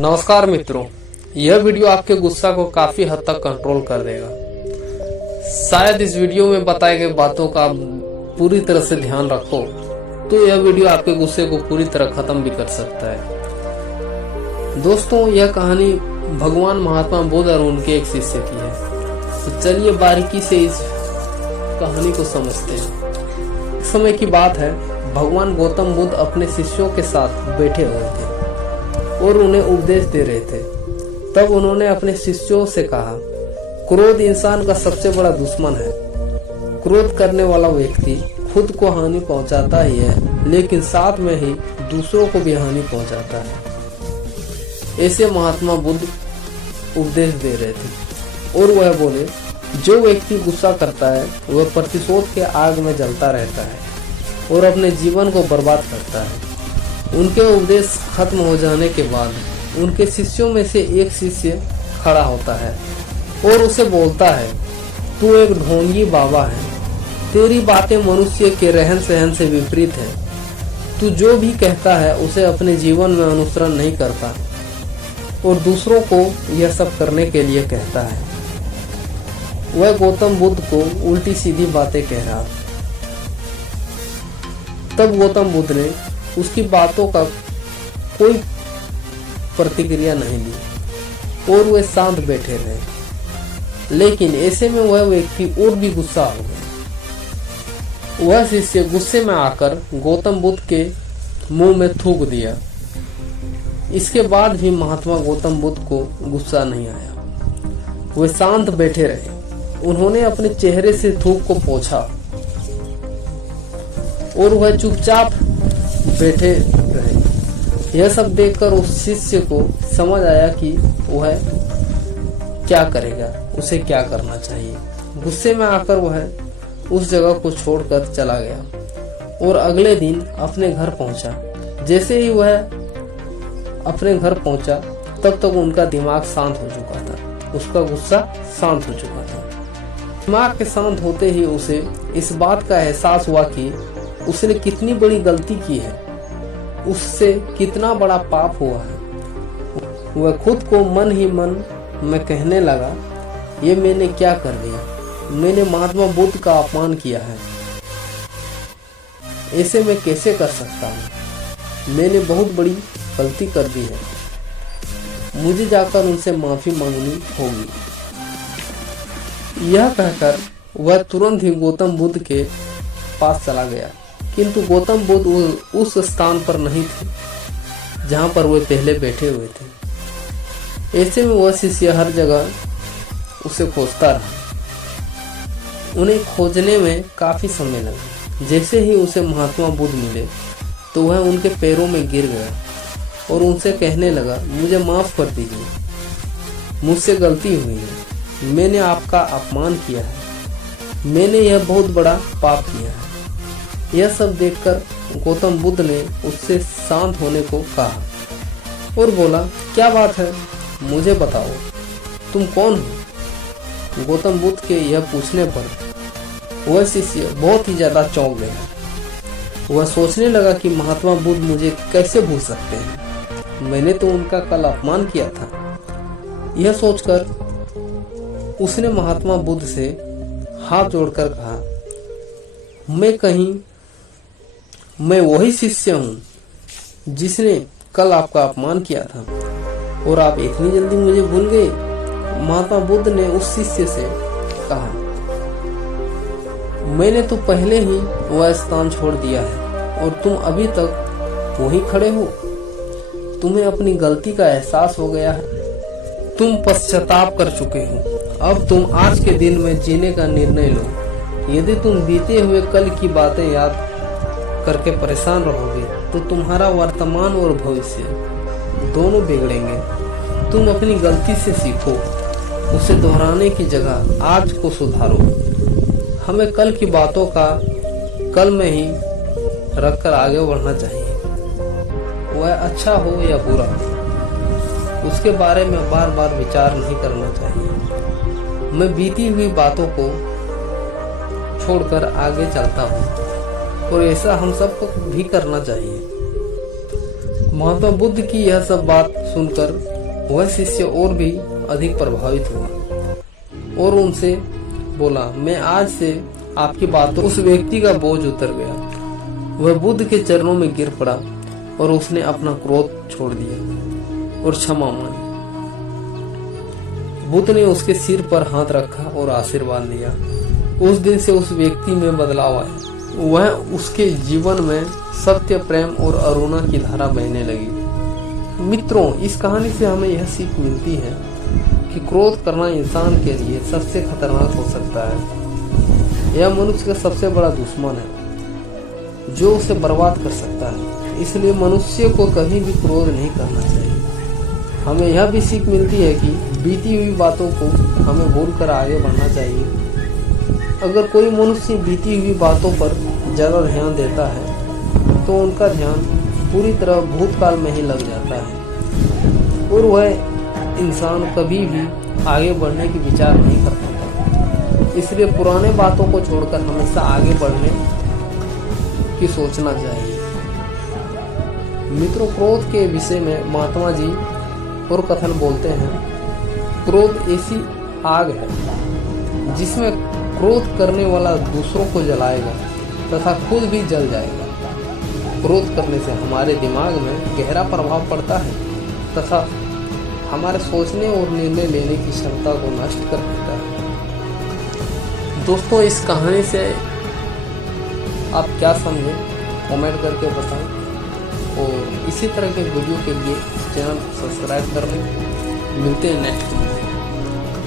नमस्कार मित्रों, यह वीडियो आपके गुस्सा को काफी हद तक कंट्रोल कर देगा। शायद इस वीडियो में बताई गई बातों का आप पूरी तरह से ध्यान रखो तो यह वीडियो आपके गुस्से को पूरी तरह खत्म भी कर सकता है। दोस्तों, यह कहानी भगवान महात्मा बुद्ध और उनके एक शिष्य की है। तो चलिए बारीकी से इस कहानी को समझते हैं। समय की बात है, भगवान गौतम बुद्ध अपने शिष्यों के साथ बैठे हुए थे और उन्हें उपदेश दे रहे थे। तब उन्होंने अपने शिष्यों से कहा, क्रोध इंसान का सबसे बड़ा दुश्मन है। क्रोध करने वाला व्यक्ति खुद को हानि पहुंचाता ही है, लेकिन साथ में ही दूसरों को भी हानि पहुंचाता है। ऐसे महात्मा बुद्ध उपदेश दे रहे थे और वह बोले, जो व्यक्ति गुस्सा करता है वह प्रतिशोध के आग में जलता रहता है और अपने जीवन को बर्बाद करता है। उनके उपदेश खत्म हो जाने के बाद उनके शिष्यों में से एक शिष्य खड़ा होता है और उसे बोलता है, तू एक ढोंगी बाबा है। तेरी बातें मनुष्य के रहन सहन से विपरीत है। तू जो भी कहता है उसे अपने जीवन में अनुसरण नहीं करता और दूसरों को यह सब करने के लिए कहता है। वह गौतम बुद्ध को उल्टी सीधी बातें कह रहा। तब गौतम बुद्ध ने उसकी बातों का कोई प्रतिक्रिया नहीं दी और वे शांत बैठे रहे। लेकिन ऐसे में वह व्यक्ति और भी गुस्सा हो गया। वह शिष्य गुस्से में आकर गौतम बुद्ध के मुंह में थूक दिया। इसके बाद भी महात्मा गौतम बुद्ध को गुस्सा नहीं आया। वे शांत बैठे रहे। उन्होंने अपने चेहरे से थूक को पोंछा और वह चुपचाप बैठे रहे। यह सब देखकर उस शिष्य को समझ आया कि वह क्या करेगा, उसे क्या करना चाहिए। गुस्से में आकर वह उस जगह को छोड़कर चला गया और अगले दिन अपने घर पहुंचा। जैसे ही वह अपने घर पहुंचा तब तक उनका दिमाग शांत हो चुका था, उसका गुस्सा शांत हो चुका था। दिमाग के शांत होते ही उसे इस बात का एहसास हुआ कि उसने कितनी बड़ी गलती की है, उससे कितना बड़ा पाप हुआ है। वह खुद को मन ही मन में कहने लगा, ये मैंने क्या कर दिया, मैंने महात्मा बुद्ध का अपमान किया है। ऐसे मैं कैसे कर सकता हूँ, मैंने बहुत बड़ी गलती कर दी है, मुझे जाकर उनसे माफी मांगनी होगी। यह कहकर वह तुरंत ही गौतम बुद्ध के पास चला गया। किंतु गौतम बुद्ध उस स्थान पर नहीं थे जहां पर वे पहले बैठे हुए थे। ऐसे में वह शिष्य हर जगह उसे खोजता रहा। उन्हें खोजने में काफी समय लगा। जैसे ही उसे महात्मा बुद्ध मिले तो वह उनके पैरों में गिर गया और उनसे कहने लगा, मुझे माफ कर दीजिए, मुझसे गलती हुई है, मैंने आपका अपमान किया है, मैंने यह बहुत बड़ा पाप किया है। यह सब देखकर गौतम बुद्ध ने उससे शांत होने को कहा और बोला, क्या बात है, मुझे बताओ, तुम कौन हो? गौतम बुद्ध के यह पूछने पर वह शिष्य बहुत ही ज्यादा चौंक गया। वह सोचने लगा कि महात्मा बुद्ध मुझे कैसे भूल सकते हैं, मैंने तो उनका कल अपमान किया था। यह सोचकर उसने महात्मा बुद्ध से हाथ जोड़कर कहा, मैं वही शिष्य हूँ जिसने कल आपका अपमान किया था और आप इतनी जल्दी मुझे भूल गए। महात्मा बुद्ध ने उस शिष्य से कहा, मैंने तो पहले ही वह स्थान छोड़ दिया है और तुम अभी तक वहीं खड़े हो। तुम्हें अपनी गलती का एहसास हो गया है, तुम पश्चाताप कर चुके हो। अब तुम आज के दिन में जीने का निर्णय लो। यदि तुम बीते हुए कल की बातें याद करके परेशान रहोगे तो तुम्हारा वर्तमान और भविष्य दोनों बिगड़ेंगे। तुम अपनी गलती से सीखो, उसे दोहराने की जगह आज को सुधारो। हमें कल की बातों का कल में ही रखकर आगे बढ़ना चाहिए। वह अच्छा हो या बुरा, उसके बारे में बार बार विचार नहीं करना चाहिए। मैं बीती हुई बातों को छोड़कर आगे चलता हूँ और ऐसा हम सबको भी करना चाहिए। महात्मा बुद्ध की यह सब बात सुनकर वह शिष्य और भी अधिक प्रभावित हुआ और उनसे बोला, मैं आज से आपकी बातों। उस व्यक्ति का बोझ उतर गया। वह बुद्ध के चरणों में गिर पड़ा और उसने अपना क्रोध छोड़ दिया और क्षमा मांगी। बुद्ध ने उसके सिर पर हाथ रखा और आशीर्वाद दिया। उस दिन से उस व्यक्ति में बदलाव आया। वह उसके जीवन में सत्य, प्रेम और करुणा की धारा बहने लगी। मित्रों, इस कहानी से हमें यह सीख मिलती है कि क्रोध करना इंसान के लिए सबसे खतरनाक हो सकता है। यह मनुष्य का सबसे बड़ा दुश्मन है जो उसे बर्बाद कर सकता है। इसलिए मनुष्य को कभी भी क्रोध नहीं करना चाहिए। हमें यह भी सीख मिलती है कि बीती हुई बातों को हमें भूलकर आगे बढ़ना चाहिए। अगर कोई मनुष्य बीती हुई बातों पर ज़्यादा ध्यान देता है तो उनका ध्यान पूरी तरह भूतकाल में ही लग जाता है और वह इंसान कभी भी आगे बढ़ने की विचार नहीं कर पाता। इसलिए पुराने बातों को छोड़कर हमेशा आगे बढ़ने की सोचना चाहिए। मित्रों, क्रोध के विषय में महात्मा जी और कथन बोलते हैं, क्रोध ऐसी आग है जिसमें क्रोध करने वाला दूसरों को जलाएगा तथा खुद भी जल जाएगा। क्रोध करने से हमारे दिमाग में गहरा प्रभाव पड़ता है तथा हमारे सोचने और निर्णय लेने की क्षमता को नष्ट कर देता है। दोस्तों, इस कहानी से आप क्या समझे कमेंट करके बताएं और इसी तरह के वीडियो के लिए चैनल सब्सक्राइब कर लें। मिलते हैं नेक्स्ट वीडियो।